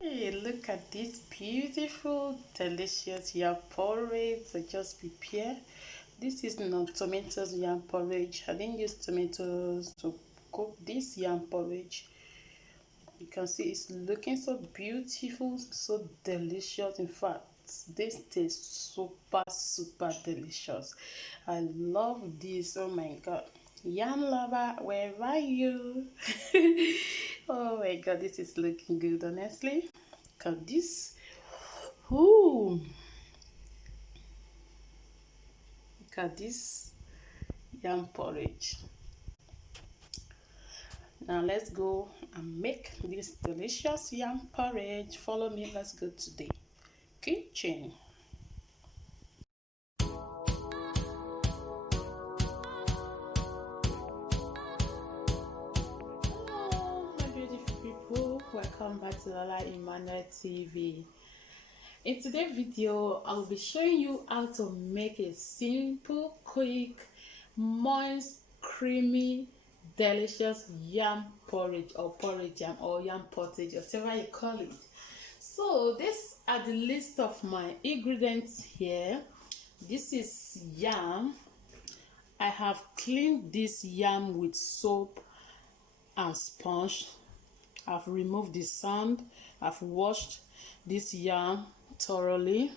Hey, look at this beautiful, delicious yam porridge I just prepared. This is not tomatoes yam porridge. I didn't use tomatoes to cook this yam porridge. You can see it's looking so beautiful, so delicious. In fact, this tastes super delicious. I love this. Oh my god. Yam lover, where are you? Oh my god, this is looking good, honestly. Look at this. Ooh, look at this yam porridge. Now let's go and make this delicious yam porridge. Follow me, let's go to the kitchen. Hello my beautiful people, welcome back to Lala Emmanuel TV. In today's video, I will be showing you how to make a simple, quick, moist, creamy, delicious yam porridge or porridge yam or yam pottage, whatever you call it. So these are the list of my ingredients here. This is yam. I have cleaned this yam with soap and sponge. I've removed the sand. I've washed this yam thoroughly,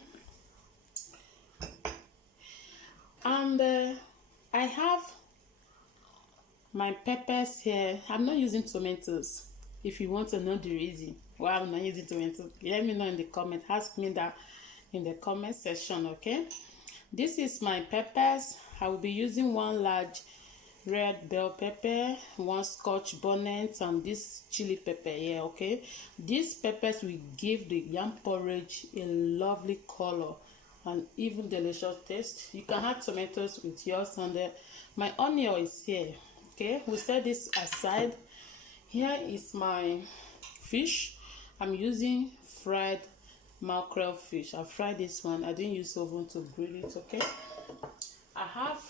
and I have my peppers here. I'm not using tomatoes. If you want to know the reason why I'm not using tomatoes, let me know in the comment. Ask me that in the comment section. Okay, this is my peppers. I will be using one large red bell pepper, one scotch bonnet, and this chili pepper here. Okay, these peppers will give the yam porridge a lovely color and even delicious taste. You can add tomatoes with yours, and my onion is here. Okay, we set this aside. Here is my fish. I'm using fried mackerel fish. I fried this one. I didn't use oven to grill it. Okay, I have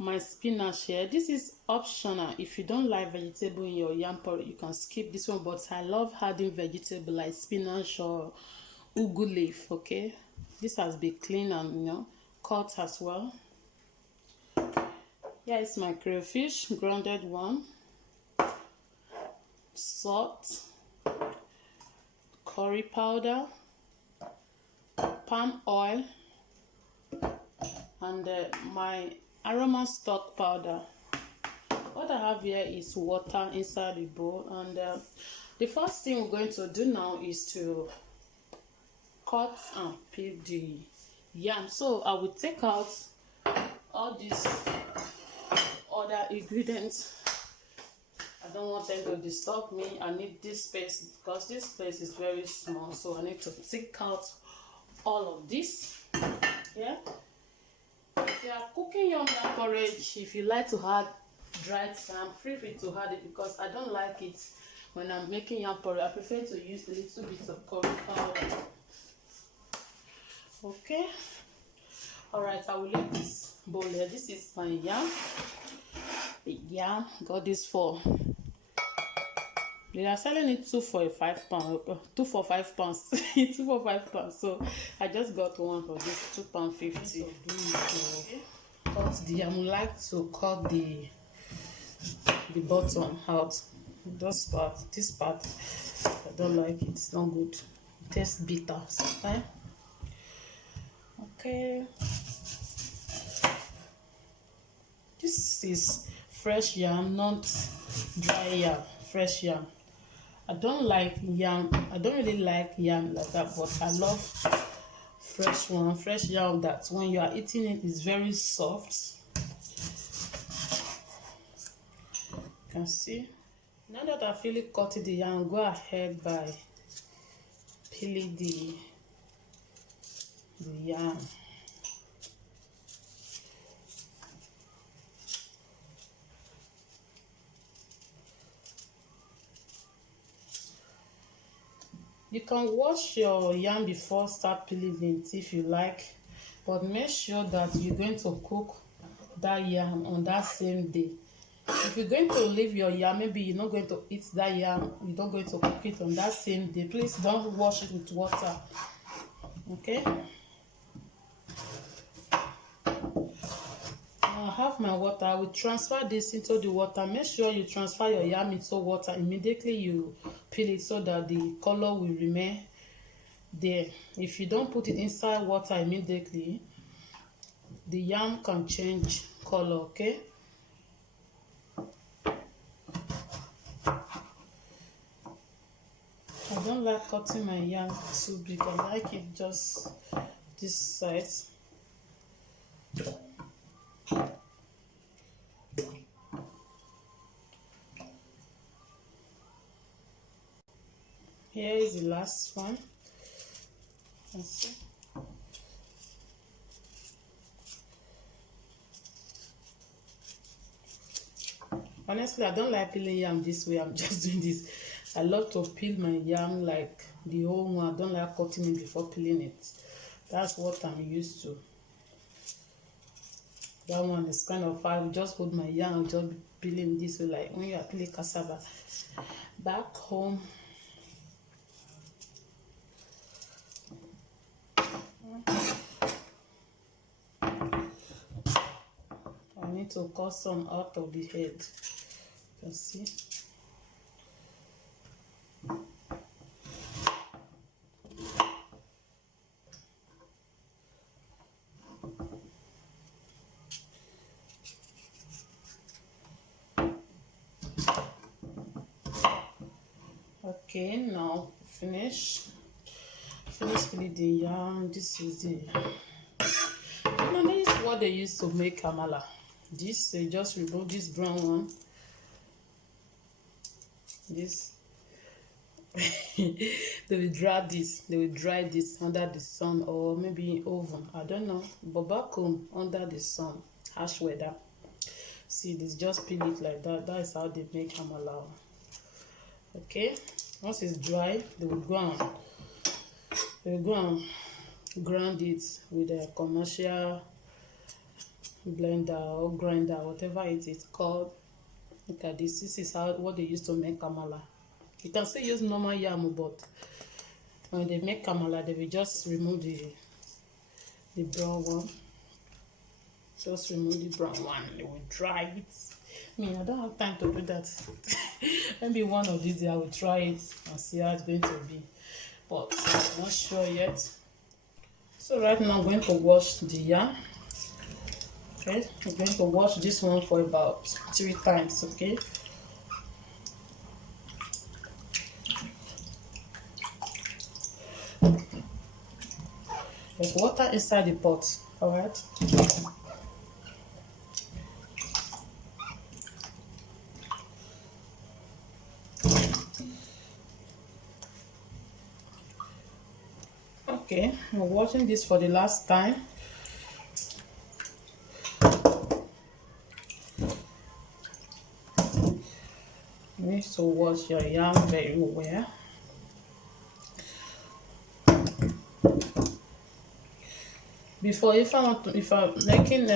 my spinach here. This is optional. If you don't like vegetable in your yam porridge, you can skip this one, but I love adding vegetable like spinach or ugu leaf. Okay, this has been cleaned and cut as well. Here is my crayfish, grounded one, salt, curry powder, palm oil, and my aroma stock powder. What I have here is water inside the bowl, and the first thing we're going to do now is to cut and peel the yam. So I will take out all these other ingredients. I don't want them to disturb me. I need this space because this space is very small, so I need to take out all of this. Yeah. If you are cooking your yam porridge, if you like to add dried yam, feel free to add it, because I don't like it when I'm making yam porridge. I prefer to use a little bit of curry powder. Okay. Alright, I will leave this bowl here. This is my yam. The yam, got this for, they are selling it 2 for £5, 2 for £5, 2 for £5. So I just got one for this £2.50. Okay. Cut the yam. I like to cut the bottom out. This part, I don't like it. It's not good. It tastes bitter. Okay. Okay. This is fresh yam, not dry yam. Fresh yam. I don't like yam. I don't really like yam like that, but I love fresh one. Fresh yam that when you are eating it is very soft. You can see. Now that I've really cut the yam, go ahead by peeling the yam. You can wash your yam before start peeling it if you like, but make sure that you're going to cook that yam on that same day. If you're going to leave your yam, maybe you're not going to eat that yam, you're not going to cook it on that same day, please don't wash it with water. Okay, I have my water. I will transfer this into the water. Make sure you transfer your yam into water immediately you peel it so that the color will remain there. If you don't put it inside water immediately, the yam can change color. Okay, I don't like cutting my yam too big. I like it just this size. Here is the last one. Let's see. Honestly, I don't like peeling yam this way. I'm just doing this. I love to peel my yam like the whole one. I don't like cutting it before peeling it. That's what I'm used to. That one is kind of, I will just hold my yam and just be peeling this way, like when you are peeling cassava. Back home, I need to cut some out of the head. You can see. Okay, now finish peeling the yam. This is the, this is what they use to make amala. This, they just remove this brown one. This they will dry this under the sun, or maybe in oven, I don't know, but back home under the sun, harsh weather. See, this, just peel it like that. That is how they make amala. Okay, once it's dry, they will go and grind it with a commercial blender or grinder, whatever it is called. Look at this. This is how what they used to make amala. You can still use normal yam, but when they make amala, they will just remove the brown one. Just remove the brown one. They will dry it. I mean, I don't have time to do that. Maybe one of these days I will try it and see how it's going to be, but I'm not sure yet. So right now I'm going to wash the yam. Okay, I'm going to wash this one for about 3 times. Okay. There's water inside the pot. All right. Okay, I'm washing this for the last time. You need to wash your yam very well. Before, if I'm making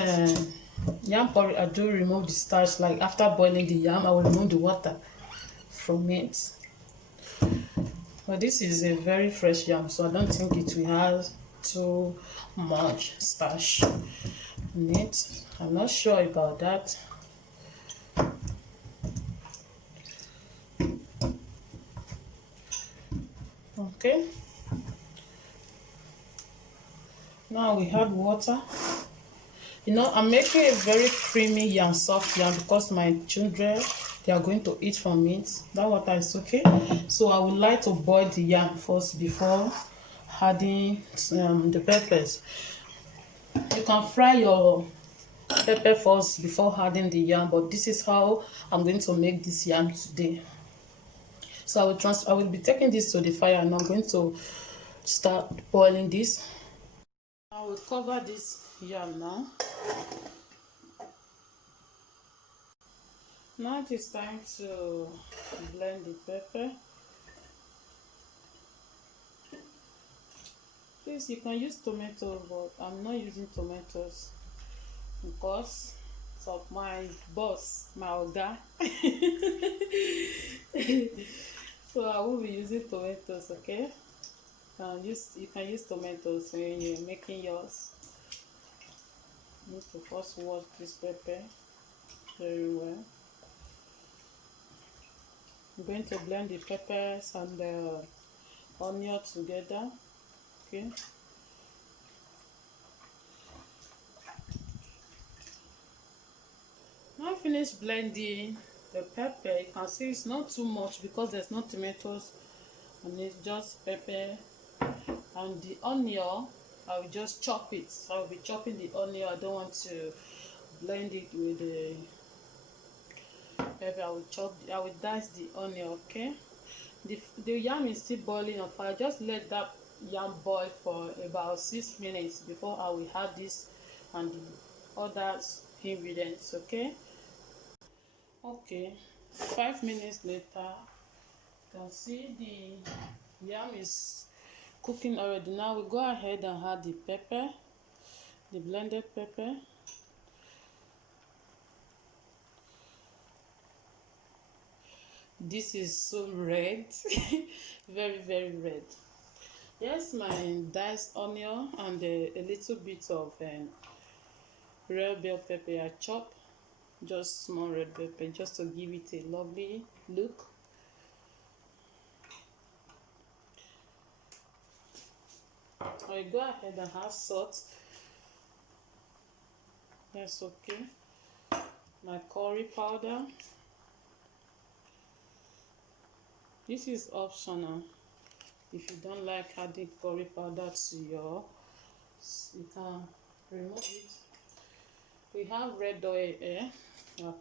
yam porridge, I do remove the starch. Like after boiling the yam, I will remove the water from it. But this is a very fresh yam, so I don't think it will have too much starch in it. I'm not sure about that. Okay. Now we add water. You know, I'm making a very creamy yam, soft yam, because my children, they are going to eat from it. That water is okay. So I would like to boil the yam first before adding the peppers. You can fry your pepper first before adding the yam, but this is how I'm going to make this yam today. So I will be taking this to the fire, and I'm going to start boiling this. I will cover this yam now. Now it is time to blend the pepper. Please, you can use tomatoes, but I'm not using tomatoes because of my boss, my oga. So I will be using tomatoes, okay? You can use tomatoes when you're making yours. You need to first wash this pepper very well. I'm going to blend the peppers and the onion together, okay? Now I finished blending the pepper. You can see it's not too much because there's no tomatoes and it's just pepper. And the onion, I will just chop it. So I'll be chopping the onion. I don't want to blend it with the pepper. I will dice the onion, okay? The yam is still boiling on fire. Just let that yam boil for about 6 minutes before I will add this and the other ingredients, okay? Okay, 5 minutes later, you can see the yam is cooking already. Now we go ahead and add the pepper, the blended pepper. This is so red. Very red. Yes, my diced onion and a little bit of red bell pepper I chop, just small red pepper, just to give it a lovely look. I go ahead and have salt. That's okay. My curry powder. This is optional. If you don't like adding curry powder to your, you can remove it. We have red oil here,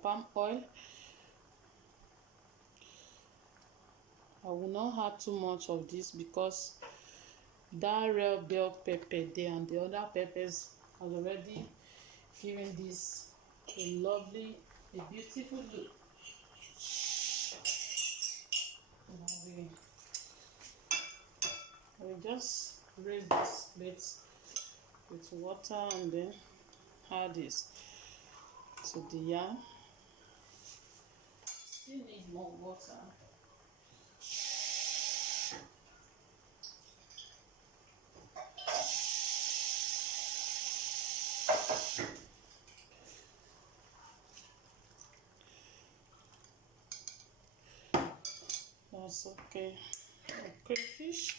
palm oil. I will not add too much of this because that red bell pepper there and the other peppers has already given this a beautiful look. I will just raise this plate with water and then add this to the yam. Still need more water. That's okay. Crayfish.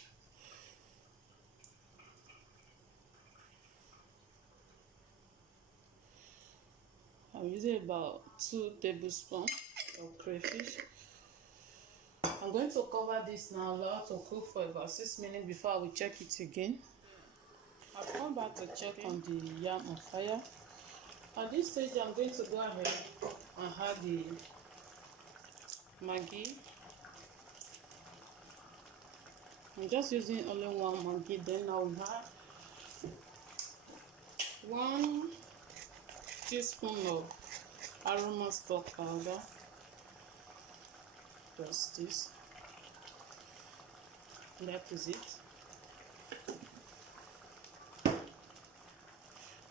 I'm using about 2 tablespoons of crayfish. I'm going to cover this now, allow it to cook for about 6 minutes before I will check it again. I'll come back to check on the yam on fire. At this stage, I'm going to go ahead and add the Maggi. I'm just using only one Maggi, then I will add 1 teaspoon of aroma stock powder. Just this. That is it.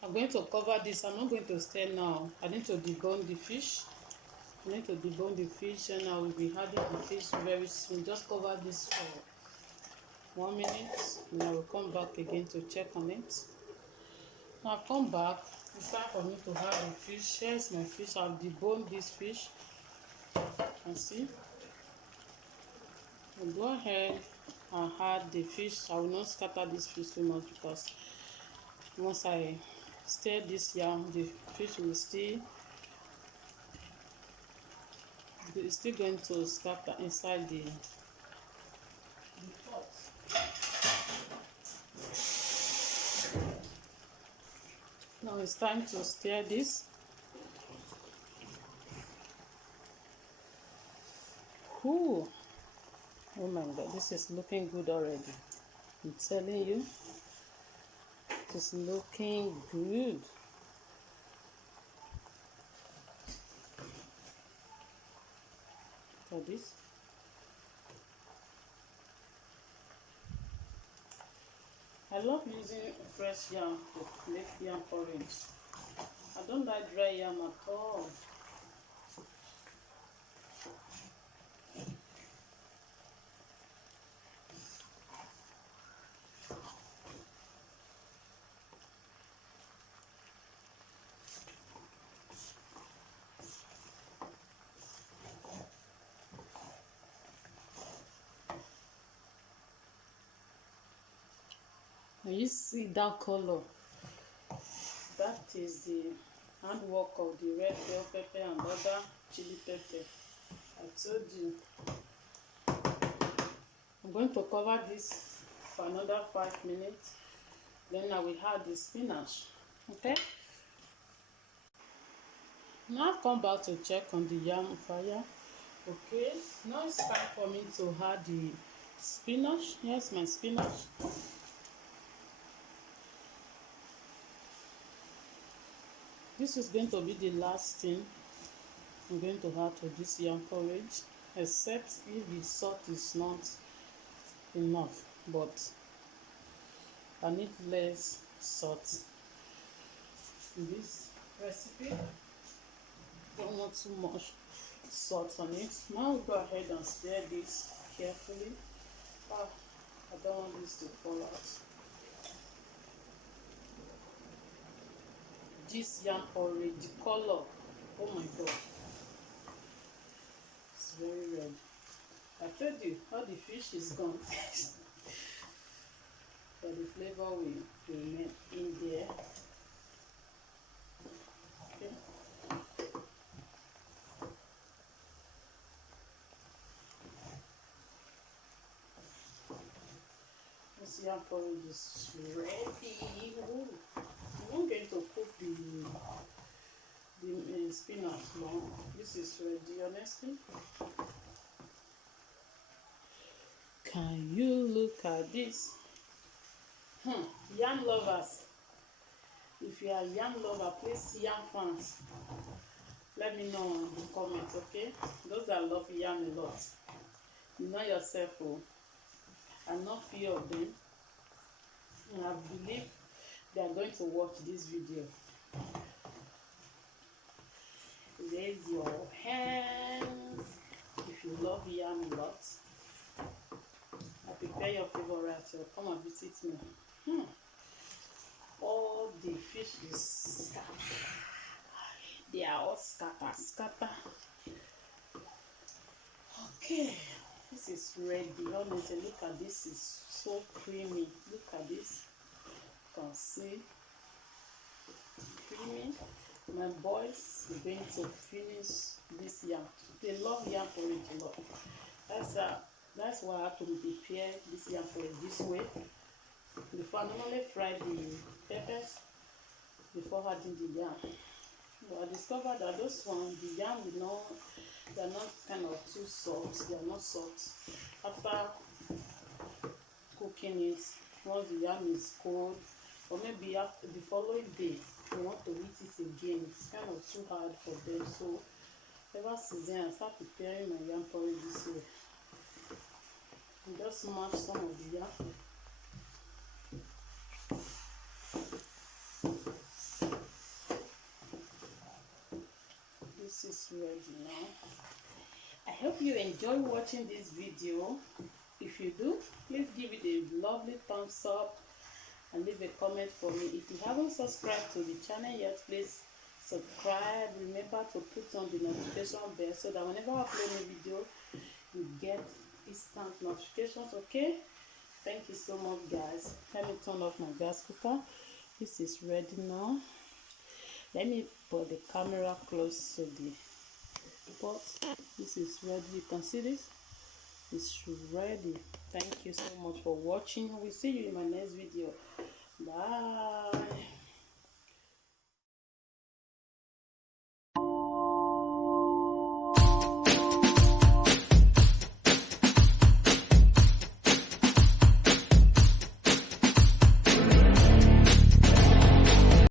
I'm going to cover this. I'm not going to stir now. I need to debone the fish. And I will be adding the fish very soon. Just cover this for 1 minute and I will come back again to check on it. Now I've come back. It's time for me to add the fish. Here's my fish. I've deboned this fish. You see? I'll go ahead and add the fish. I will not scatter this fish too much because once I stir this yam, the fish will still going to scatter inside the pot. Now it's time to stir this. Ooh. Oh my god, this is looking good already. I'm telling you, it's looking good. For this, I love using fresh yam to make yam porridge. I I don't like dry yam at all. When you see that color, that is the handwork of the red bell pepper and other chili pepper. I told you. I'm going to cover this for another 5 minutes. Then I will add the spinach. Okay? Now I've come back to check on the yam fire. Okay, now it's time for me to add the spinach. Here's my spinach. This is going to be the last thing I'm going to add to this yam porridge, except if the salt is not enough, but I need less salt in this recipe. Don't want too much salt on it. Now we'll go ahead and stir this carefully. I don't want this to fall out. This yam porridge, the color, oh my god, it's very red. I told you, all the fish is gone. But the flavor will remain in there. Okay. This yam porridge is ready. Ooh. I'm going to cook the spinach long. This is ready, honestly. Can you look at this? Yam lovers, if you are yam lover, please, yam fans, let me know in the comments, okay? Those that love yam a lot, you know yourself, oh, I'm not few of them, and I believe they are going to watch this video. Raise your hands if you love yam a lot. I prepare your favorite, so come and visit me. All the fish is scattered. They are all scatter. Okay, this is ready. Honestly, look at this, is so creamy. Look at this. You can see creamy. My boys are going to finish this yam. They love yam porridge a lot. That's why I have to prepare this yam porridge this way. Before I normally fry the peppers before adding the yam. But I discovered that those ones, the yam they're not kind of too salt. They are not salt. After cooking it, once the yam is cold, or maybe after the following day, you want to eat it again, it's kind of too hard for them. So ever since then, I start preparing my yam porridge this way. And just mash some of the yam. This is ready now. I hope you enjoy watching this video. If you do, please give it a lovely thumbs up and leave a comment for me. If you haven't subscribed to the channel yet, please subscribe. Remember to put on the notification bell so that whenever I upload a video, you get instant notifications. Okay, thank you so much, guys. Let me turn off my gas cooker. This is ready now. Let me put the camera close to the pot. This is ready. You can see this. It's ready. Thank you so much for watching. We'll see you in my next video. Bye.